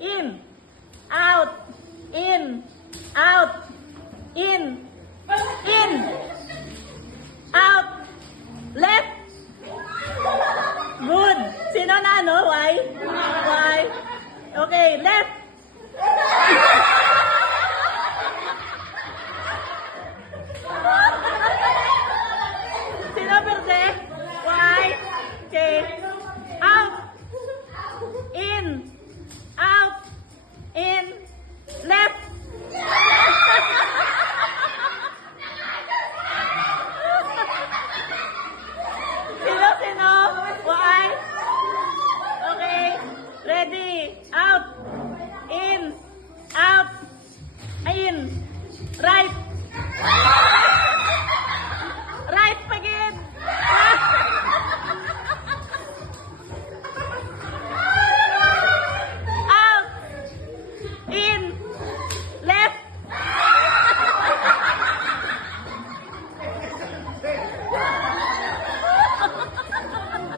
In. Out. In. Out. In. In. Out. Left. Good. Sino na, no? Why? Why? Okay, left.